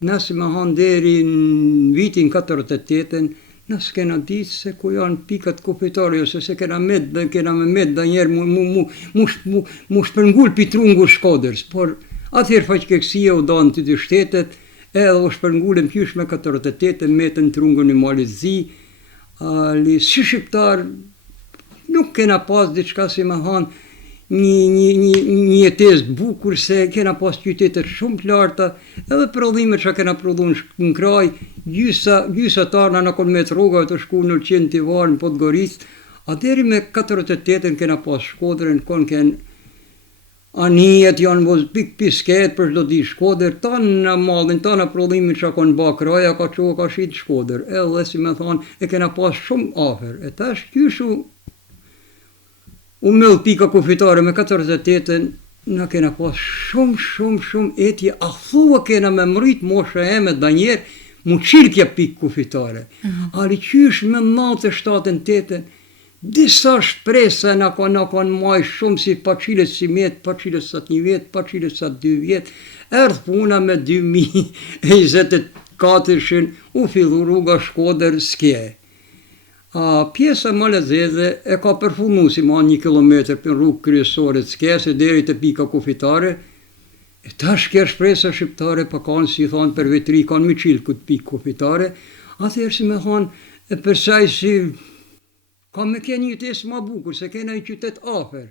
nëse me hanë deri në vitin 48, nësë kena ditë se ku janë pikat kufitare, ose se kena me med dhe njerë mu shpërngull pi trungu Shkodrës, por atëherë faqkeksia u danë të dy shtetet, edhe u shpërngullën pjush me 48 metën trungun në Malit Zi, si shqiptar nuk kena pas diçka si me hanë një jetesë të bukur, se kena pas qytetet shumë të larta, edhe prodhimet që kena prodhu në kraj, gjysa tarna në kon me të rrugave të shku në qenë të varë në Podgoricë, a deri me 48 kena pas Shkodrën, kon ken anijet janë vëz pik pisket për shdo di Shkodrë, tanë në mallin, tanë në prodhimin që kon ba kraja, ka qohë ka shqit Shkodrë, edhe si me thonë, e kena pas shumë afer, e tash gjyshu u mëll pika kufitare me 48, na kena pas shumë etje, a thua kena me mrit moshe eme dhe njerë, mu qilkja pik kufitare. Ali qysh me 97, 8, disa shpresa na kanë maj shumë si pa qilet si met, pa qilet sa 1 vjet, pa qilet sa 2 vjet, erdh puna me 2024, u fillu rruga Shkodër s'kje. Pjesa më lezeze e ka përfunu si ma 1 kilometër për rrugë kryesore të skese deri të pika kufitare, e tash kja shpresa shqiptare pa kanë si thonë për vetri, kanë mi qilë këtë pikë kufitare, atëherë si me thonë e përsaj si ka me kja një jetesë ma bukur, se kena një qytet afer.